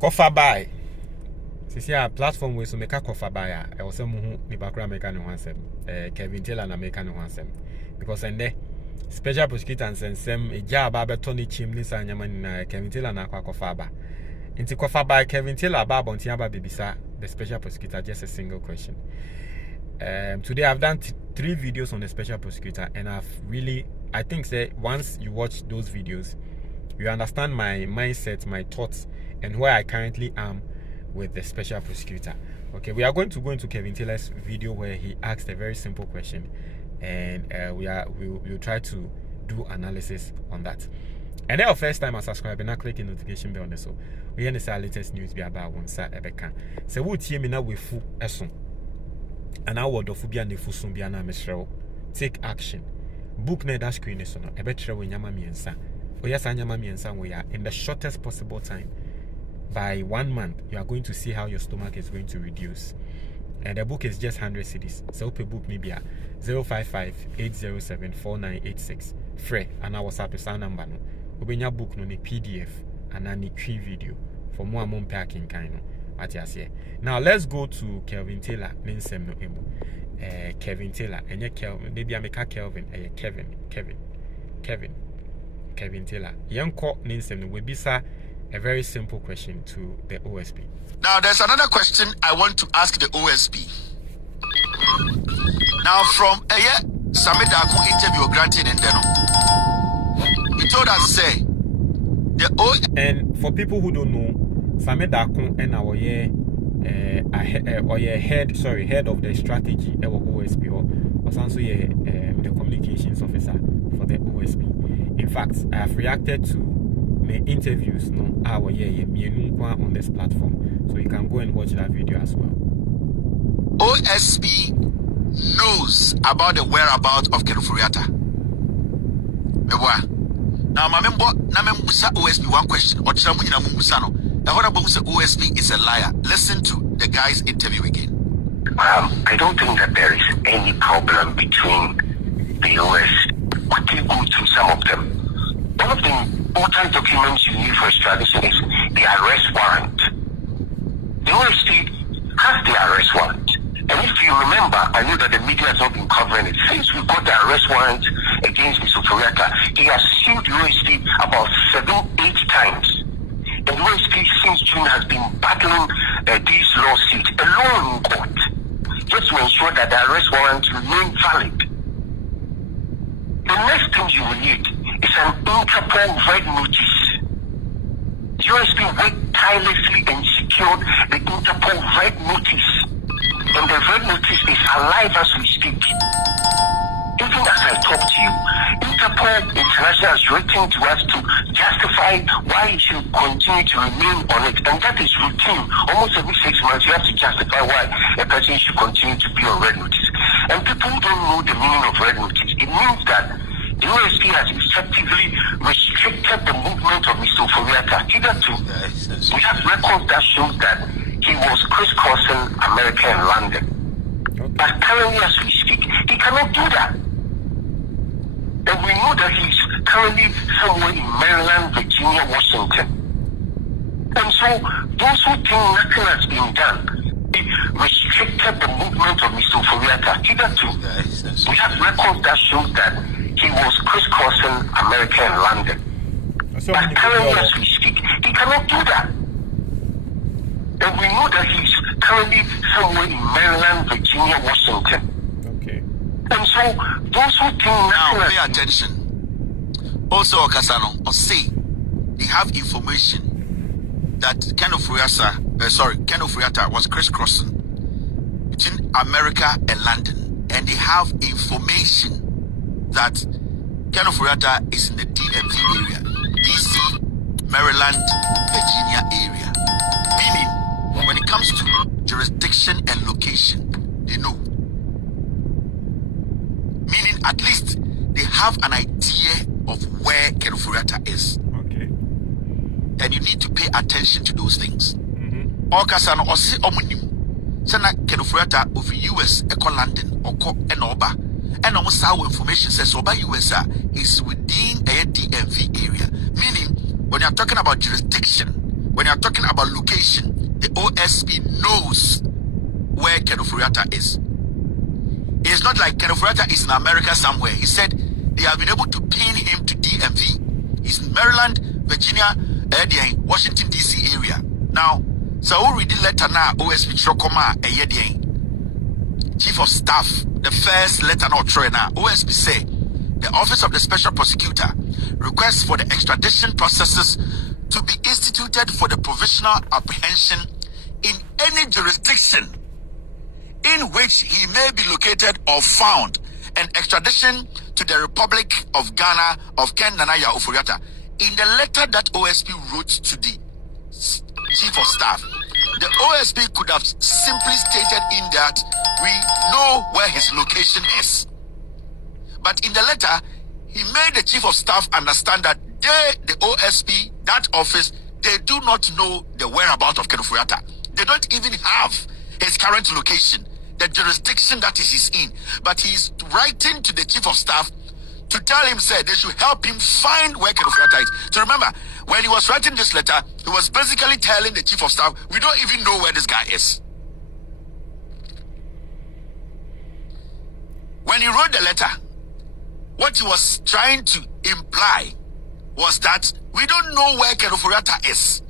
Kofa buy. See a platform where so make a kofa buy. I was some who the background make no answer. Kevin Taylor na make no answer. Because and there special prosecutor and some a job about Tony Chimneys and Yaman Kevin Taylor na kofa buy. Into kofa buy Kevin Taylor bab on Tiaba Bibisa, the special prosecutor, just a single question. Today I've done 3 videos on the special prosecutor, and I think that once you watch those videos, you understand my mindset, my thoughts, and where I currently am with the special prosecutor. Okay, we are going to go into Kevin Taylor's video where he asked a very simple question, and we'll try to do analysis on that. And then, first time I subscribe and I click the notification bell on this, so we hear the latest news be about one side Ebeka. So we'll team me now with full eson. And I would of be an fusun be an take action. Book na that screen is on a better when Yamami and San. Oh, yes, and Yamami and San, we are in the shortest possible time. By 1 month, you are going to see how your stomach is going to reduce. And the book is just 100 cedis. So, open book maybe 055-807-4986. Free, and I was happy to number. Open your book no PDF and a tree video for more mom packing kind of. Now let's go to Kevin Taylor. Kevin Taylor, and Kelvin. Maybe I make a Kelvin. Kevin Taylor. Young court Ninsem will be a very simple question to the OSP. Now there's another question I want to ask the OSP. Now from Samedako interview granted in Deno, he told us say the and for people who don't know. Samedako and our head of the strategy our OSP or also the communications officer for the OSP. In fact, I have reacted to the interviews on this platform, so you can go and watch that video as well. OSP knows about the whereabouts of Ken Ofori Atta. Now, my member OSP one question or the Honorable OSP is a liar. Listen to the guy's interview again. I don't think that there is any problem between the OS. What do you go to some of them? One of the important documents you need for extradition is the arrest warrant. The OSP has the arrest warrant. And if you remember, I know that the media has not been covering it. Since we got the arrest warrant against Mr. Ofori Atta, he has sued the OSP about 7-8 times. The OSP since June has been battling these lawsuits alone in court, just to ensure that the arrest warrant remain valid. The next thing you will need is an Interpol red notice. The OSP worked tirelessly and secured the Interpol red notice. And the red notice is alive as we speak. Even as I talk to you, Interpol International has written to us to justify why it should continue to remain on it. And that is routine. Almost every 6 months, you have to justify why a person should continue to be on red notice. And people don't know the meaning of red notice. It means that the OSP has effectively restricted the movement of Mr. Ofori Atta. Hitherto, we have records that show that he was crisscrossing America and London. But currently, as we speak, he cannot do that. And we know that he's currently somewhere in Maryland, Virginia, Washington. And so, those who think nothing has been done, they restricted the movement of Mr. Ofori Atta. Hitherto, we have records that show that he was crisscrossing America and London. But currently, as we speak, he cannot do that. And we know that he's currently somewhere in Maryland, Virginia, Washington. And so, those who think now pay attention. Also, Okasano, or say they have information that Ken Ofori Atta was crisscrossing between America and London, and they have information that Ken Ofori Atta is in the DMV area, DC, Maryland, Virginia area. Meaning, when it comes to jurisdiction and location, they know. Meaning, at least they have an idea of where Ken Ofori Atta is. Okay. And you need to pay attention to those things. Okasano osi omunim. Sana Ken Ofori Atta of US, Eco London, Oko Enoba. And almost our information says Oba US is within a DMV area. Meaning, when you're talking about jurisdiction, when you're talking about location, the OSP knows where Ken Ofori Atta is. It's not like Ken Ofori Atta is in America somewhere. He said they have been able to pin him to DMV. He's in Maryland, Virginia, Washington DC area. Now, so we read the letter now, OSP Chokoma, Chief of Staff, the first letter now, OSP say, the Office of the Special Prosecutor requests for the extradition processes to be instituted for the provisional apprehension in any jurisdiction in which he may be located or found, and extradition to the Republic of Ghana of Ken Ofori Atta. In the letter that OSP wrote to the Chief of Staff, the OSP could have simply stated in that we know where his location is. But in the letter, he made the Chief of Staff understand that the OSP, that office, they do not know the whereabouts of Ken Ofori Atta. They don't even have his current location, the jurisdiction that he's in. But he's writing to the Chief of Staff to tell him, say, they should help him find where Ken Ofori Atta is. So remember, when he was writing this letter, he was basically telling the Chief of Staff, we don't even know where this guy is. When he wrote the letter, what he was trying to imply was that we don't know where Ken Ofori Atta is.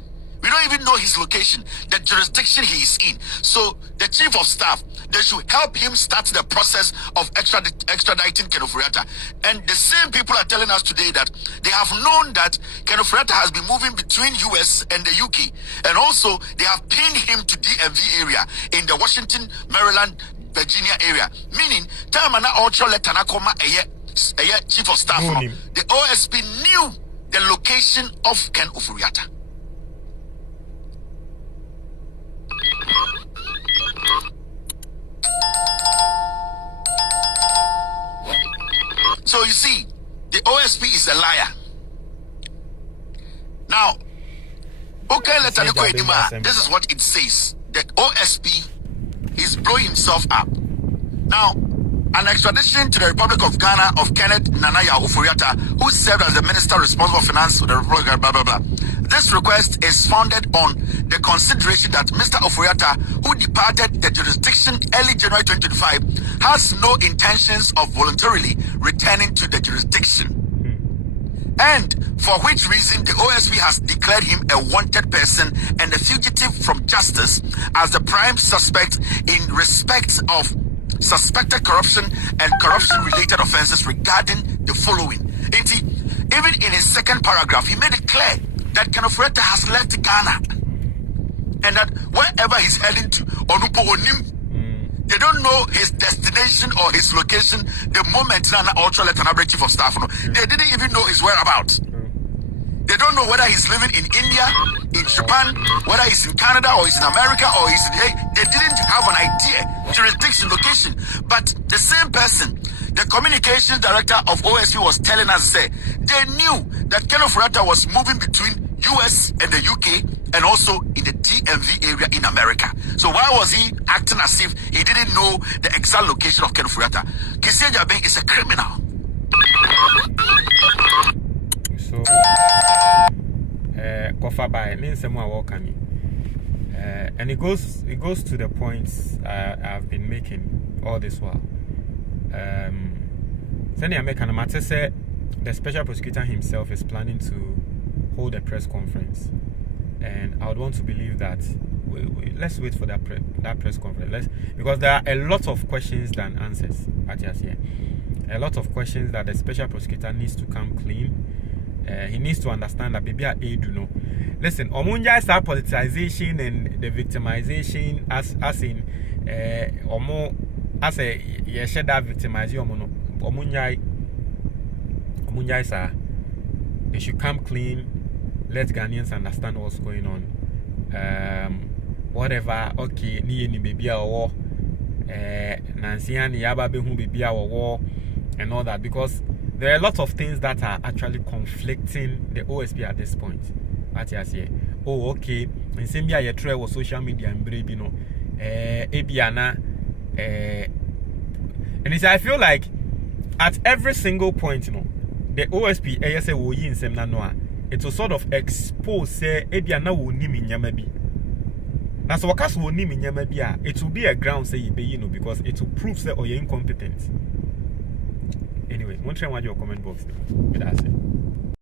We don't even know his location, the jurisdiction he is in. So the Chief of Staff, they should help him start the process of extraditing Ken Ofori Atta. And the same people are telling us today that they have known that Ken Ofori Atta has been moving between US and the UK. And also, they have pinned him to DMV area in the Washington, Maryland, Virginia area. Meaning, time na ultra letter na koma Chief of Staff. The OSP knew the location of Ken Ofori Atta. So you see, the OSP is a liar. Now, this is what it says. The OSP is blowing himself up. Now, an extradition to the Republic of Ghana of Kenneth Ofori Atta, who served as the Minister responsible for finance for the Republic of blah, blah, blah. This request is founded on the consideration that Mr. Ofori Atta, who departed the jurisdiction early January 2025, has no intentions of voluntarily returning to the jurisdiction. And for which reason the OSP has declared him a wanted person and a fugitive from justice as the prime suspect in respect of suspected corruption and corruption-related offenses regarding the following. Even in his second paragraph, he made it clear that Ken Ofori Atta has left Ghana and that wherever he's heading to, they don't know his destination or his location the moment Ultra Lieutenant Chief of Staff. They didn't even know his whereabouts. They don't know whether he's living in India, in Japan, whether he's in Canada or he's in America or he's in they didn't have an idea, jurisdiction, location. But the same person, the communications director of OSP was telling us, say, they knew that Ken Ofori Atta was moving between US and the UK and also in the DMV area in America. So why was he acting as if he didn't know the exact location of Ken Ofori Atta? Kisi Jabe is a criminal. So, Kofa by means walkani. And it goes to the points I've been making all this while. The special prosecutor himself is planning to hold a press conference, and I would want to believe that let's wait for that press conference. Because there are a lot of questions than answers. A lot of questions that the special prosecutor needs to come clean. He needs to understand that baby aid do know. Listen, omunja start politicization and the victimization as in omo as a yesheda victimization omunja sir. They should come clean. Let Ghanaians understand what's going on. Whatever, okay, ni baby or Nancy and Yaba behu baby or and all that, because there are a lot of things that are actually conflicting the OSP at this point. Oh, okay. In Zambia, you try with social media and baby, no. Ebiana, and I feel like at every single point, the OSP, ASA, in Semna Noa, it will sort of expose say ebia na wo nim nyama bi. Na so waka so wo nim nyama bi it will be a ground say you know, because it will prove say you're incompetent. Anyway, won't try your comment box. That's it.